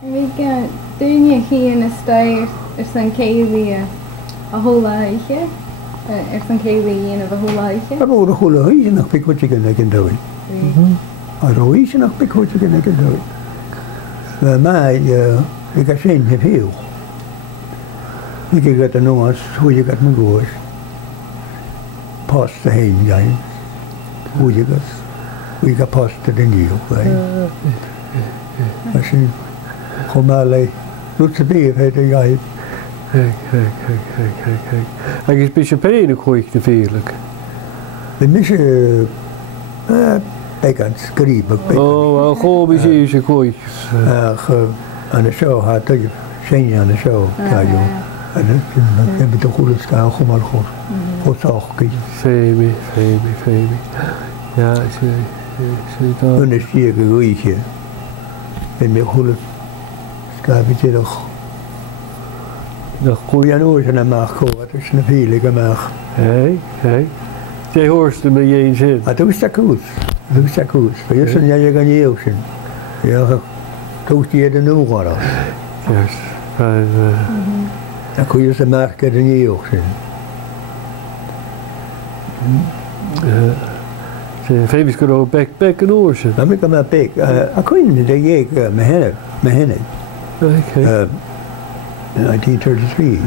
Bhí duine chéan na stair san céalaí a thóláige san céalaí dhéanamh a thóláige. A bhór a choláige nach picúte gan ag an dóid. A roiise nach picúte gan ag an dóid. Mai ag a sin he fiú. Ag a gad an nóas, hui a gad na gos. Post a hain gain. Hui a gad. Hui a post a den níl. A sin Comhairle rút a bíomh héad a gaib. Agus bí sé péine chuig na Gaidhlig. Bhí mi sé begant scríbach begant. Ó, a chóbí sí sé chuig. Ach an a seo há tuigh séine an a seo gaú. An bit a chuúlas cá chumal chutáach gaid. Féimi. Ja, sé dá. Unas tí go ghuiche. Bhí mi chuúlas cá bitirach. Nach Cúi an úr an amach cóhat is na Gaidhlig amach. Hé. Dé hórsta me dhéon sin. A dús a cús. Bhí san neag an éoh sin. Bhí tústíad an úhara. Yes. A cúi a marca an éoh sin. Sé féimis go ró bec an úr sin. Na mi go má bec. A cúin de dhéag me hennig. Okay. 1933.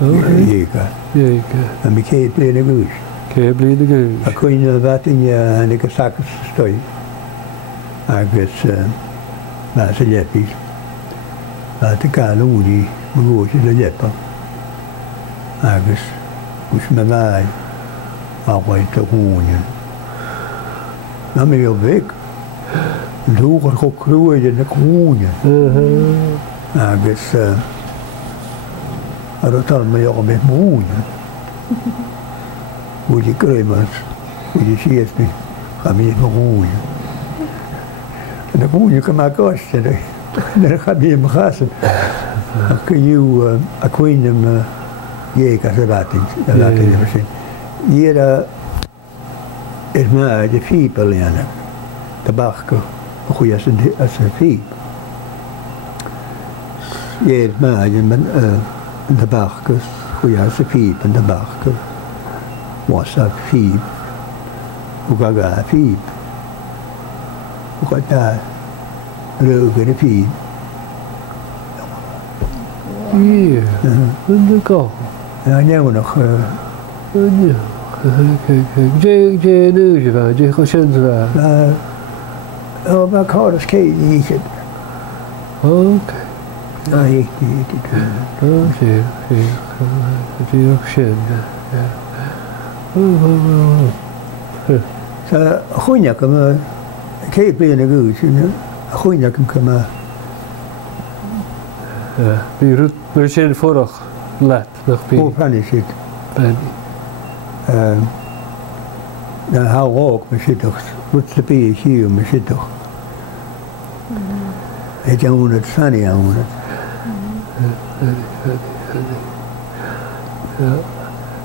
Dhéag. A mi céad blian a gúis. Cé blian a gúis. A cúin a bhatain hanig a sacas stoi. Agus más a lepis. Bhat a gáil úri ma gúis a lepa. Agus ús me bhai áhaid a húnin. Na mi o bhig. Lúgar cho crúid in a húnin. Agus ar a tal mai o beth múnin. Údi greimas, údi siesni, a mi o húnin. Yn y húnin ka ma gostin, yn y chabi am chasan. Ac yw a cwynam ieg as y fatin efo sin. Iera maad y ffibal i anna. Da bach go, o chwy as y ffib. Ier maad yn da bach go, chwy as y ffib yn da bach go. Was a ffib. O gaga a ffib. O gada rög yn y ffib. Ie, yn y go. Ja, nieuw nog. Dé nuúide bheith, dé chu sin bheith. Maar Carlos Kate niet. Ok. Ja, ik Sé dí sin. Goeie kom. Kate ben een goed. Goeie kom. Bhí rút mar sin forach leat nach bí. Hoe plan is het? Ben. Dan hou ook met zit toch. Moet de pie hier met zit toch. Het jou het funny jou het.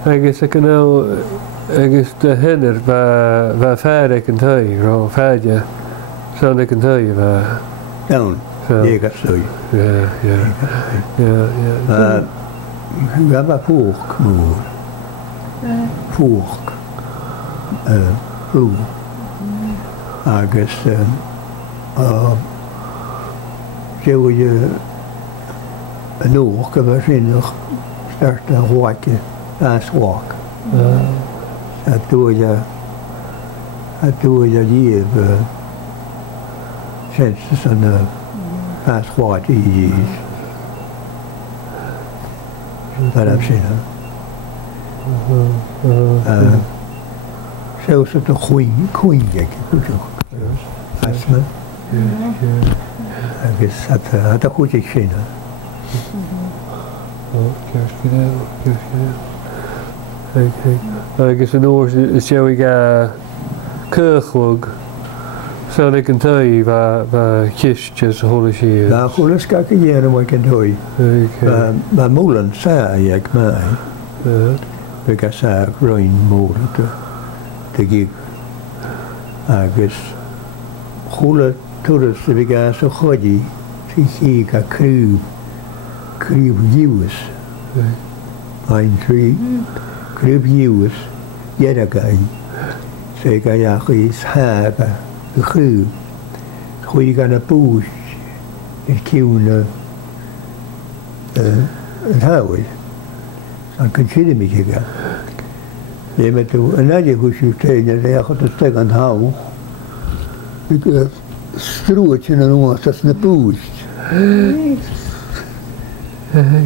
Agus a canál agus de henner bheit fearr an taí rá feide san an taí bheit. Down. Ik heb zo. Ja. Gaba poek moer. Poek. Roe. Agus zo je een oog kan zien nog start een waakje als waak. Dat doe je hier sinds een als waakje is. Dat heb je. Zelfs het een goeie denk ik. Als me. Agus had een goede zin. Agus an óir is séoigh cúchhlog san ag an taí bheit chiiste sa thola sí. Na chulas ga go dhéanam ag an dói. Má múlan sa ag mai. Begas sa roin móla de gig. Agus chula turas a begas a chodí He got crew viewers. Pine tree, crew viewers, yet a guy. Say, Gayakis have a crew. We got a push, it killed Howard. I consider me here. They met another who should say that they have to take on how. Because Struch in the water that's the boost.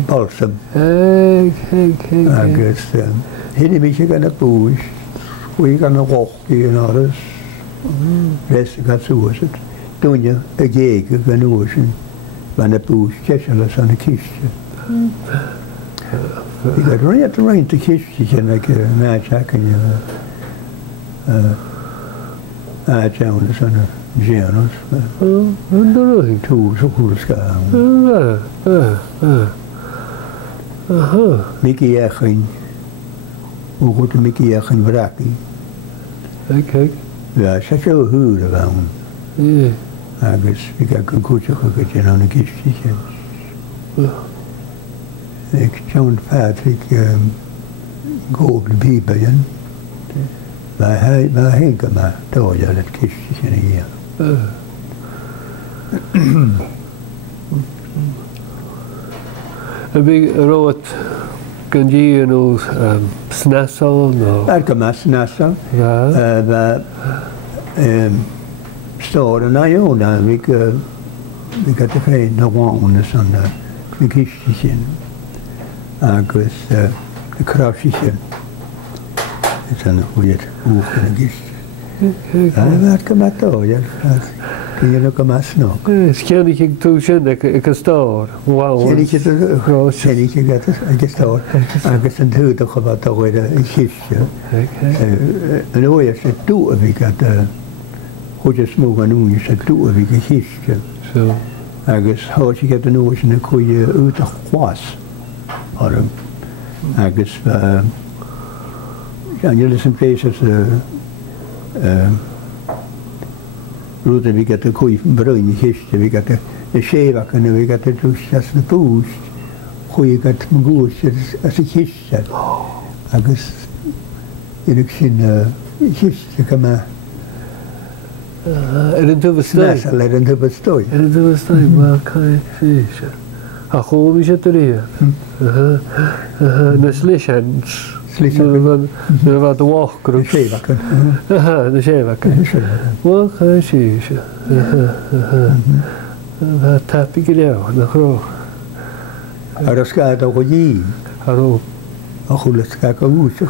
Balsam. I guess he me going to boost. We gonna walk in others. Rest got to it. Don't you a gig of an ocean when a boost cheshless on a kitchen. You got right to rain to kitchen like a match hacking Jones on a Janus. Nothing too so cool sky. Mickey Achin. Who go to Mickey Achin Vraki. Okay. Ja, such a hood around. Yeah. I guess we got good coaching on the kitchen. John Patrick Golden people, by Hinkama, told you that kitchen here. A big road Ganji and Snassel, no. Welcome, Snassel. Yeah. Store and I own we got to pay no one on the kitchen. I guess the craftsman. It's a weird move in the gift. I've come at all, yes. Can you look at my snock? Can you get to a store? Wow. Can you get a store? I guess and who talk about the way the history. And the way I said, do we got who just move and you said, do we get history. So I guess how she get the notion that you out of was. Or I guess you listen places route we get the kooi from Bruin history, we got the Shevak and we got the just the boost, who you got goose as a history. I guess you can history come out. And into the story. Let into the story. And into the story, well, kind of fish. A home is at the rear. The slishands. Det var ett walkgrupp. Det Shevak. Well, kind of fish. Det var tappig i det. Har du skadat och ge? Har du? Och hur ska jag gå ut?